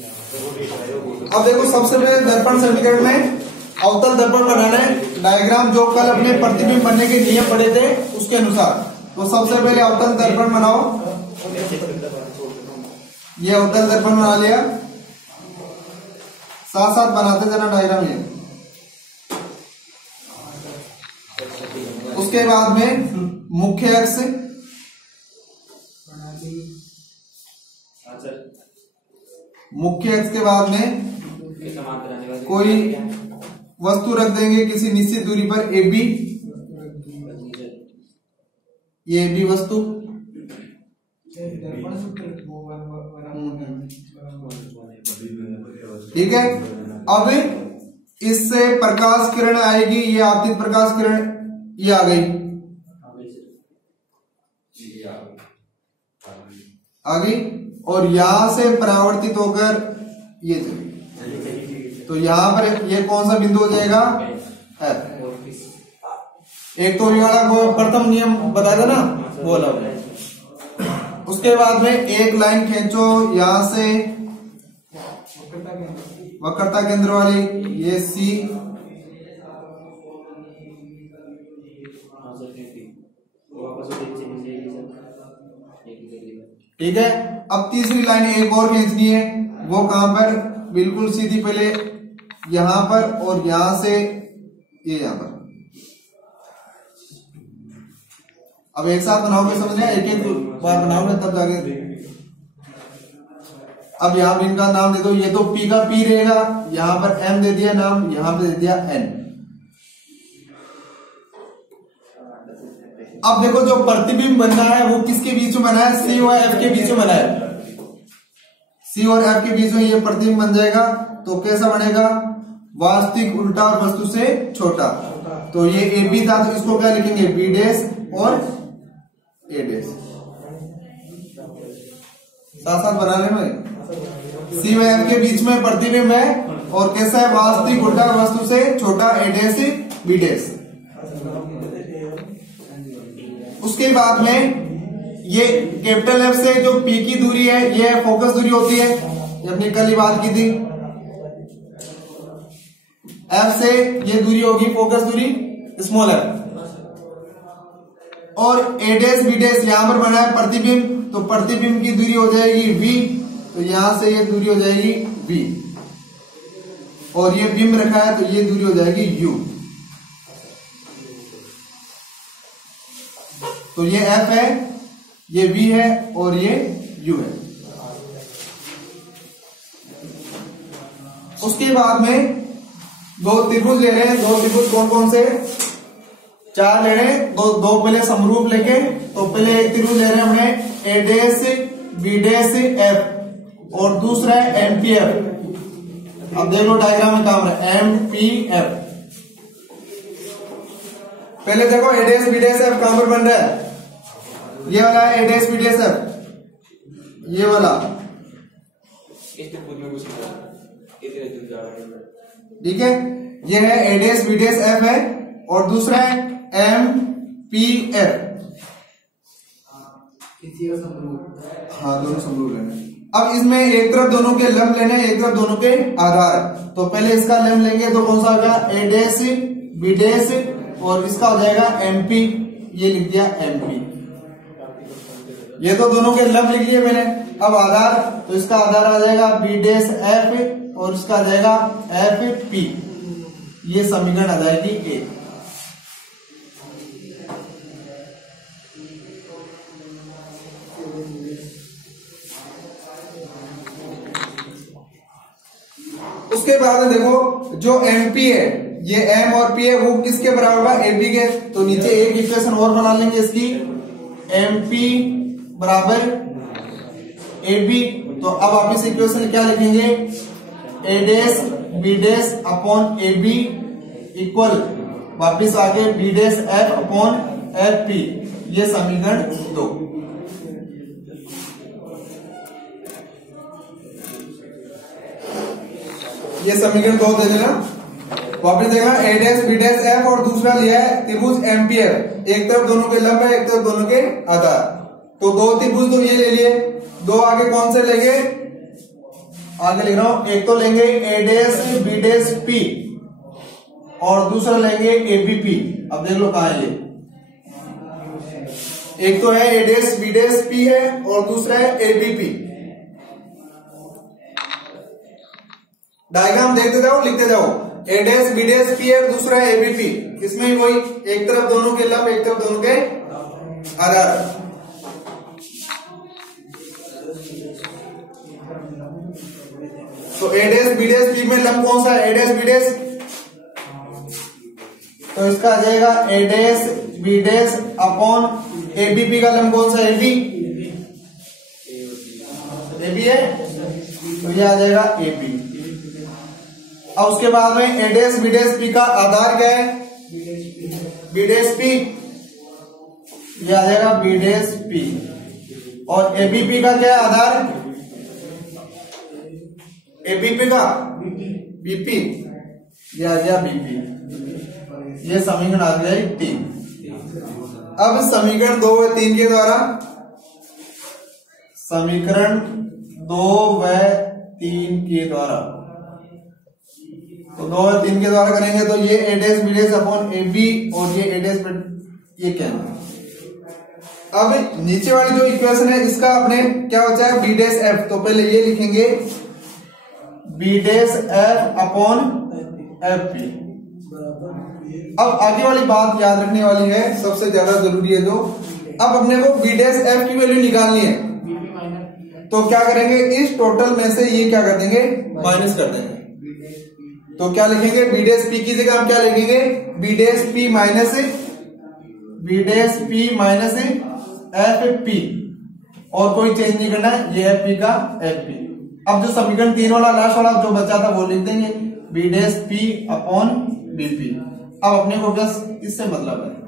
अब देखो सबसे पहले दर्पण समीकरण में अवतल दर्पण बनाना है, डायग्राम जो कल अपने प्रतिबिंब बनने के नियम पढ़े थे उसके अनुसार। तो सबसे पहले अवतल दर्पण बनाओ। ये अवतल दर्पण बना लिया, साथ साथ बनाते जाना डायग्राम ये। उसके बाद में मुख्य अक्ष, मुख्य अक्ष के बाद में कोई वस्तु रख देंगे किसी निश्चित दूरी पर ए बी, ये बी वस्तु। ठीक है। अब इससे प्रकाश किरण आएगी, ये आपतित प्रकाश किरण ये आ गई, आ गई, और यहां से परावर्तित होकर ये चली। तो यहां पर ये कौन सा बिंदु हो जाएगा? F। एक तो ये वाला वो प्रथम नियम बताया था ना, वो वाला। उसके बाद में एक लाइन खींचो यहां से वक्रता केंद्र वाली, ये C, ठीक है। अब तीसरी लाइन एक और खींचनी है, वो कहां पर? बिल्कुल सीधी, पहले यहां पर और यहां से ये यहां पर। अब एक साथ बनाओगे, समझ गए? एक एक बार बनाओगे तब जाके। अब यहां पर इनका नाम दे दो, ये तो P का P रहेगा, यहां पर M दे दिया नाम, यहां पर दे दिया N। अब देखो जो प्रतिबिंब बनना है वो किसके बीच में बना है? C और F के बीच में बना है। C और F के बीच में ये प्रतिबिंब बन जाएगा। तो कैसा बनेगा? वास्तविक उल्टा और वस्तु से छोटा। तो ये ए बी था, तो इसको क्या लिखेंगे? बी डैश और ए डैश, साथ साथ बना रहे हैं। C और F के बीच में प्रतिबिंब है और कैसा है? वास्तविक उल्टा और वस्तु से छोटा, ए डैश बी डैश। उसके बाद में ये कैपिटल F से जो P की दूरी है, ये फोकस दूरी होती है, ये अपनी कल ही बात की थी। F से ये दूरी होगी फोकस दूरी, स्मॉल f। और A डैश B डैश यहां पर बना है प्रतिबिंब, तो प्रतिबिंब की दूरी हो जाएगी V, तो यहां से ये दूरी हो जाएगी V, और ये बिंब रखा है तो ये दूरी हो जाएगी U। तो ये F है, ये V है और ये U है। उसके बाद में दो त्रिभुज ले रहे हैं। दो त्रिभुज कौन कौन से? चार ले रहे हैं। दो पहले समरूप लेके, तो पहले एक त्रिभुज ले रहे हैं हमने A dash B dash F, और दूसरा है MPF। अब देख लो डायग्राम में काम है MPF। पहले देखो A dash B dash F कहां पर बन रहा है? ये वाला है A dash B dash F, ये वाला, ठीक है। ये है A dash B dash F है, और दूसरा है MPF। हाँ, दोनों समरूप लेने। अब इसमें एक तरफ दोनों के लंब लेने, एक तरफ दोनों के आधार। तो पहले इसका लंब लेंगे तो कौन सा होगा? A डैश B डैश, और इसका हो जाएगा MP, ये लिख दिया MP। ये तो दोनों के लंब लिख लिए मैंने। अब आधार, तो इसका आधार आ जाएगा B डैश F, और इसका आ जाएगा FP। ये समीकरण आ जाएगी A। उसके बाद देखो जो MP है, ये M और P है, वो किसके बराबर होगा? AB के। तो नीचे एक इक्वेशन और बना लेंगे इसकी, MP बराबर AB। तो अब आप इस इक्वेशन क्या लिखेंगे? A dash B dash upon AB equal वापिस आके B dash F upon FP। ये समीकरण 2। ये समीकरण 2 दे देना। वापिस देखना A dash B dash F, और दूसरा लिया है त्रिभुज MPF। एक तरफ दोनों के लंब है, एक तरफ दोनों के आधार। तो दो त्रिभुज तो ये ले लिए, दो आगे कौन से लेंगे? आगे लिख रहा हूं, एक तो लेंगे ए डैश बी डैश पी और दूसरा लेंगे ए बी पी। अब देख लो कहां है ये, एक तो है ए डैश बी डैश पी है और दूसरा है ए बी पी। डायग्राम देखते जाओ, लिखते जाओ, ए डैश बी डैश पी है, दूसरा है ए बी पी। इसमें भी वही, एक तरफ दोनों के लंब, एक तरफ दोनों के आधार। तो ए डैश बी डैश पी में लंब कौन सा है, ए डैश बी डैश, तो इसका आ जाएगा A dash B dash upon A B P का लंब कौन सा, ए बी, ए बी है, तो ये आ जाएगा ए बी। अब उसके बाद में ए डैश बी डैश पी का आधार क्या है, बी डैश पी, ये आ जाएगा बी डैश पी। और ए बी पी का क्या है आधार, ए बी पी का बीपी, ये आ गया बीपी। ये समीकरण आ गया 3। अब समीकरण 2 व 3 के द्वारा, समीकरण 2 व 3 के द्वारा, तो 2 और 3 के द्वारा करेंगे तो ये A dash B dash upon A B और ये ए डैश, ये क्या है। अब नीचे वाली जो इक्वेशन है इसका अपने क्या बचा है, बी डैश एफ, तो पहले ये लिखेंगे B dash F upon F P. अब आगे वाली बात याद रखने वाली है, सबसे ज्यादा जरूरी है जो, अब अपने को बी डैश एफ की वैल्यू निकालनी है, तो क्या करेंगे, इस टोटल में से ये क्या कर देंगे, माइनस कर देंगे। तो क्या लिखेंगे, बी डैश पी की जगह हम क्या लिखेंगे, B dash P minus, B dash P minus F P, और कोई चेंज नहीं करना है, ये एफ पी का एफ पी। अब जो समीकरण 3 वाला लास्ट वाला जो बचा था वो लिख देंगे, B dash P upon B P. अब अपने को बस इससे मतलब है,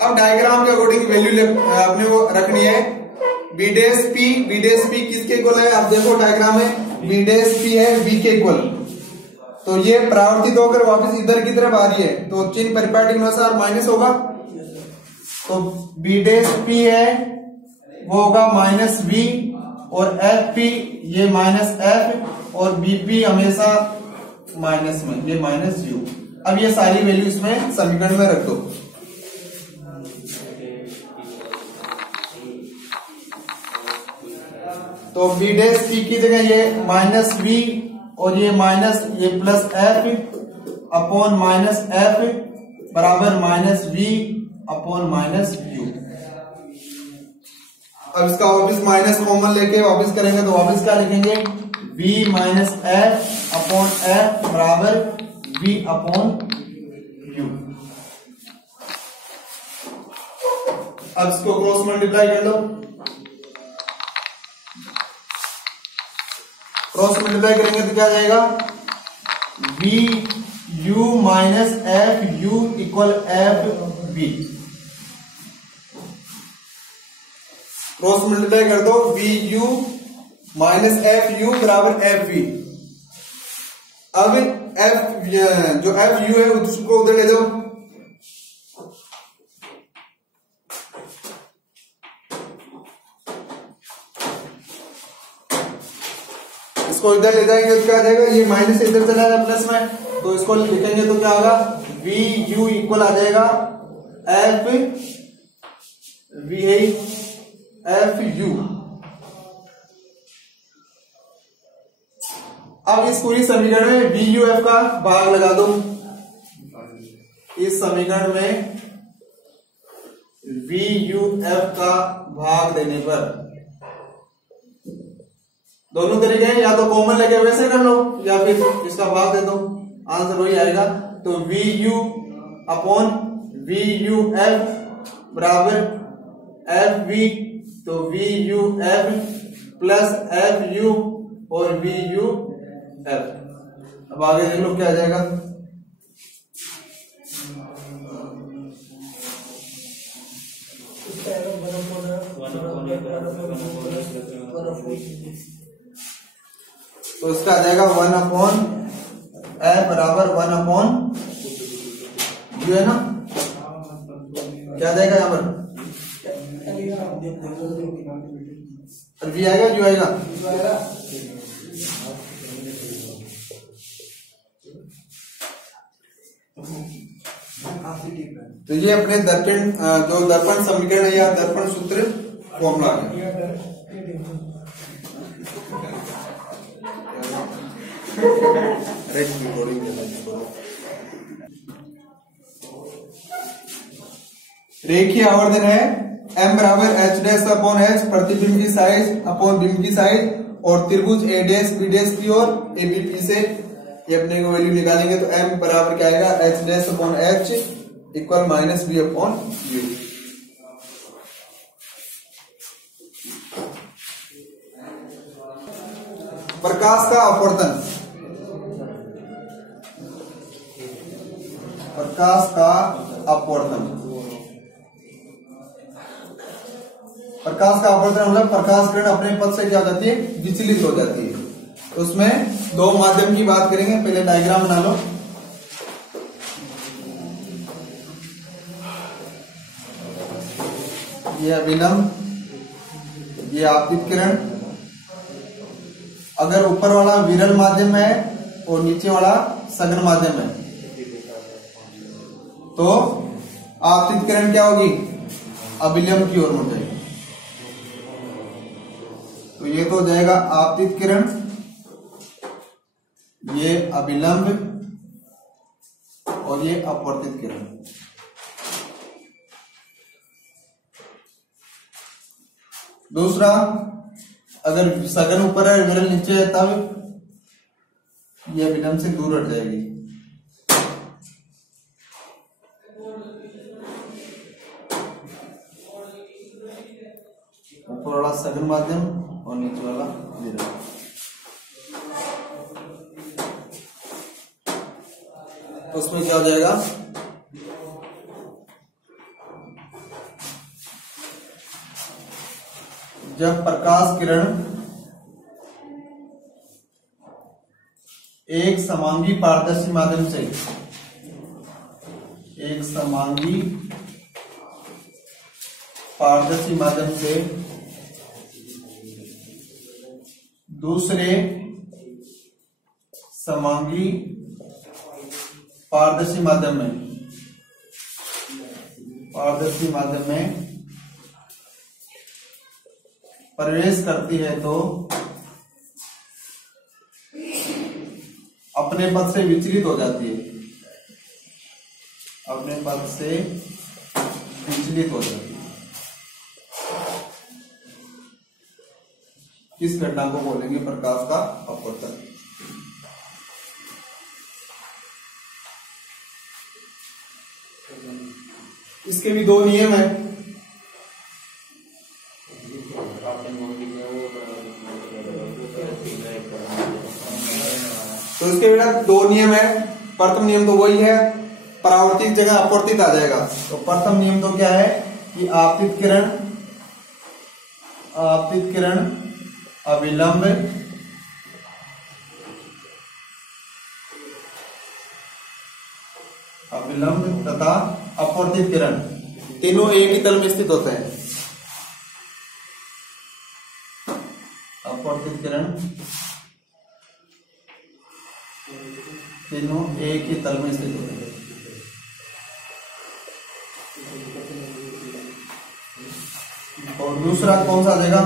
अब डायग्राम के अकॉर्डिंग वैल्यू अपने को रखनी है। बी डैश पी किसके इक्वल है, आप देखो डायग्राम में बी डैश पी है बी के इक्वल, तो ये परावर्तित होकर वापस इधर की तरफ आ रही है, तो चिन्ह परिपाटी के अनुसार माइनस होगा। तो बी डैश पी है वो होगा माइनस बी, और एफ पी ये माइनस एफ, और बी पी हमेशा माइनस में, ये माइनस यू। अब ये सारी वैल्यू इसमें समीकरण में रख दो। तो बी डैश पी की जगह ये माइनस बी और ये माइनस, ये plus f upon minus f बराबर minus b upon minus u. अब इसका वापिस माइनस कॉमन लेके वापिस करेंगे तो वापिस क्या लिखेंगे, B minus F upon F बराबर बी अपॉन यू। अब इसको क्रॉस मल्टीप्लाई कर लो, क्रॉस मल्टीप्लाई करेंगे तो क्या आ जाएगा, B U minus F U equal F B. Cross multiply कर दो, B U minus F U बराबर एफ बी। अब एफ जो एफ यू है उसको उधर ले जाओ, इसको इधर ले जाएंगे तो क्या आ जाएगा, ये माइनस इधर चला जाएगा प्लस में, तो इसको लिखेंगे तो क्या होगा, वी यू इक्वल आ जाएगा एफ वी एफ यू। अब इस पूरी समीकरण में वी यू एफ का भाग लगा दो। इस समीकरण में वी यू एफ का भाग देने पर दोनों तरीके हैं, या तो कॉमन लेके वैसे कर लो या फिर इसका भाग दे दो, आंसर वही आएगा। तो V U upon V U F बराबर एफ वी, तो V U F plus F U और वी यू एफ। अब आगे देख लो क्या आ जाएगा, तो इसका आ जाएगा 1/f बराबर 1/u है ना, क्या जाएगा यहाँ पर v आएगा u आएगा। तो ये अपने दर्पण जो दर्पण समीकरण है या दर्पण सूत्र फॉर्मूला है। रेखीय आवर्धन है m बराबर h डैश अपॉन h, प्रतिबिंब की साइज अपॉन बिंब की साइज, और त्रिभुज a डैश b डैश की ओर abp से ये अपने को वैल्यू निकालेंगे तो m बराबर क्या आएगा h dash upon h equal minus b upon u। प्रकाश का अपवर्तन, प्रकाश का अपवर्तन, प्रकाश का अपवर्तन मतलब प्रकाश किरण अपने पथ से क्या हो जाती है, विचलित हो जाती है। तो उसमें दो माध्यम की बात करेंगे, पहले डायग्राम बना लो। ये अभिलंब, ये आपतित किरण। अगर ऊपर वाला विरल माध्यम है और नीचे वाला सघन माध्यम है तो आपतित किरण क्या होगी, अभिलंब की ओर मुड़ जाएगी। तो ये तो हो जाएगा आपतित किरण, ये अभिलंब और ये अपवर्तित किरण। दूसरा, अगर सघन ऊपर है विरल नीचे है तब ये अभिलंब से दूर हट जाएगी। ऊपर वाला सघन माध्यम और नीचे वाला विरल। तो उसमें क्या हो जाएगा, जब प्रकाश किरण एक समांगी पारदर्शी माध्यम से, एक समांगी पारदर्शी माध्यम से दूसरे समांगी पारदर्शी माध्यम में प्रवेश करती है तो अपने पथ से विचलित हो जाती है, अपने पथ से विचलित हो जाती है। इस घटना को बोलेंगे प्रकाश का अपवर्तन। इसके भी दो नियम है। तो इसके बेटा दो नियम है। प्रथम नियम तो वही है, परावर्तित जगह अपवर्तित आ जाएगा। तो प्रथम नियम तो क्या है कि आपतित किरण अभिलंब तथा अपवर्तित किरण तीनों एक ही तल में स्थित होते हैं। अपवर्तित किरण तीनों एक ही तल में स्थित होते हैं। और दूसरा कौन सा आ जाएगा,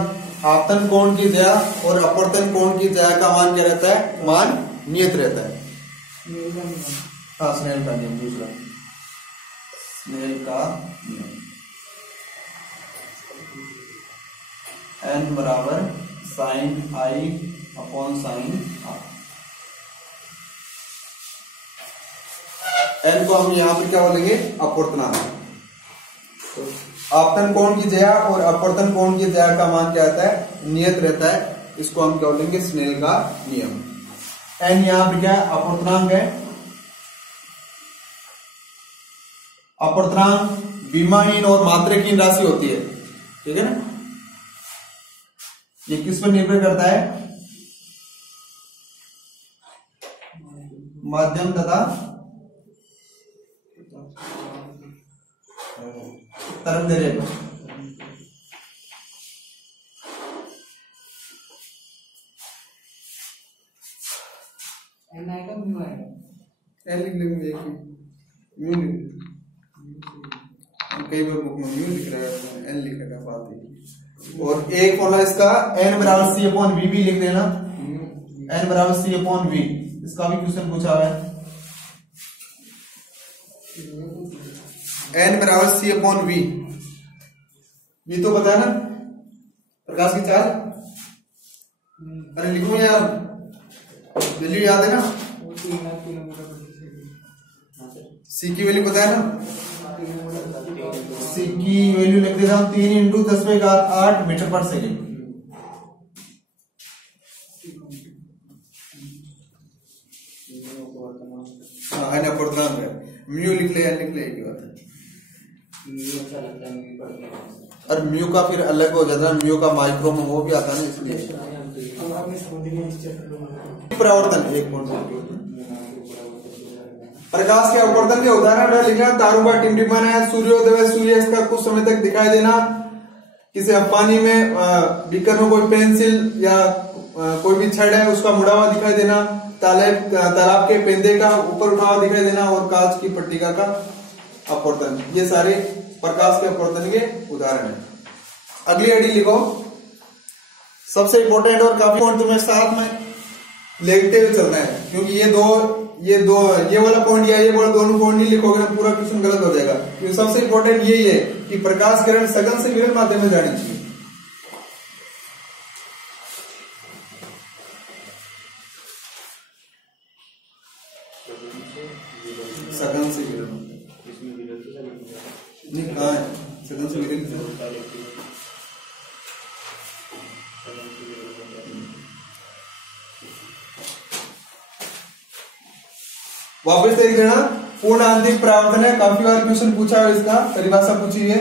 आपतन कोण की ज्या और अपवर्तन कोण की ज्या का मान क्या रहता है, मान नियत रहता है। हाँ, स्नेल का नियम, दूसरा स्नेल का नियम। n बराबर sine I upon sine R. n को हम यहां पर क्या बोलेंगे, अपवर्तनांक। तो आपतन कोण की ज्या और अपवर्तन कोण की ज्या का मान क्या रहता है, नियत रहता है। इसको हम क्या बोलेंगे, स्नेल का नियम। n यहां पर क्या है, अपवर्तनांक है। अपवर्तनांक विमाहीन और मात्रहीन राशि होती है, ठीक है ना। ये किस पर निर्भर करता है, माध्यम तथा तरंगदैर्घ्य एन आएगा म्यू आएगा। एन लिख लेंगे, एक म्यू लिख, कई बार बुक में म्यू लिख रहा है, एन लिखने का बात है। और एक फॉर्मूला इसका एन बराबर सी अपॉन वी भी लिख देना, एन बराबर सी अपॉन वी, इसका भी क्वेश्चन पूछा हुआ है। एन बराबर सी अपॉन वी, ये तो पता है ना प्रकाश की चाल। अरे लिखो यार, वैल्यू याद है ना, सी की वैल्यू पता है ना, सी की वैल्यू लिख देता हूं 3 × 10⁸ मीटर पर सेकेंड। हाँ है ना, पूर्णांक है, म्यू लिख ले, एन लिख ले, एक बात है। और म्यू का फिर अलग हो जाता है, म्यू का माइक्रो में वो भी आता है ना, इसलिए परावर्तन। एक प्रकाश के अपवर्तन के उदाहरण लिखना, तारों का टिमटिमाना है, सूर्योदय सूर्यास्त का कुछ समय तक दिखाई देना, किसी पानी में बीकर में कोई पेंसिल या कोई भी छड़ है उसका मुड़ा हुआ दिखाई देना, तालाब के पेंदे का ऊपर उठा हुआ दिखाई देना, और कांच की पट्टिका का अपवर्तन। ये सारे प्रकाश के अपवर्तन के उदाहरण है। अगली आईडी लिखो, सबसे इंपॉर्टेंट और काफी पॉइंट तुम्हें साथ में लेते हुए चलना है, क्योंकि ये वाला पॉइंट या ये वाला दोनों पॉइंट नहीं लिखोगे ना पूरा क्वेश्चन गलत हो जाएगा। क्योंकि सबसे इंपॉर्टेंट यही है कि प्रकाश किरण सघन से विरल माध्यम में जानी चाहिए। सघन से विरल नहीं, कहा है सघन से विरल, वापस देख लेना। पूर्ण आंतरिक परावर्तन है, काफी बार क्वेश्चन पूछा है, इसका परिभाषा पूछी है,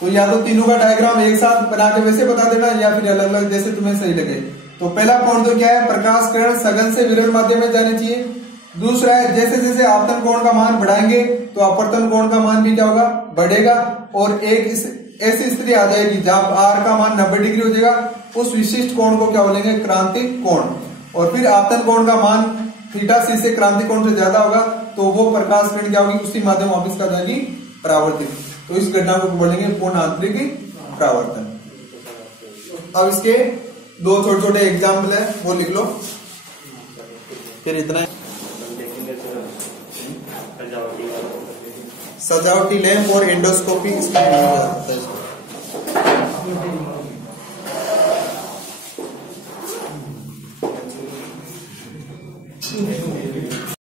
तो या तो तीनों का डायग्राम एक साथ बना के वैसे बता देना, या फिर अलग अलग जैसे तुम्हें सही लगे। तो पहला पॉइंट तो क्या है, प्रकाश किरण सघन से विरल माध्यम में जानी चाहिए। दूसरा है, जैसे जैसे आपतन कोण का मान बढ़ाएंगे तो अपवर्तन कोण का मान भी क्या होगा, बढ़ेगा, और एक ऐसी स्थिति आ जाएगी जब आर का मान 90 डिग्री हो जाएगा, उस विशिष्ट कोण को क्या बोलेंगे, क्रांतिक कोण। और फिर आपतन कोण का मान थीटा सी से क्रांतिक कोण से ज्यादा होगा, तो वो प्रकाश किरण क्या होगी, उसी माध्यम वापिस का जाएगी परावर्तित। तो इस घटना को बोलेंगे पूर्ण आंतरिक परावर्तन। अब इसके दो छोटे छोटे एग्जाम्पल है, वो लिख लो, फिर इतना। सजावटी लैंप और एंडोस्कोपी इसका होता है।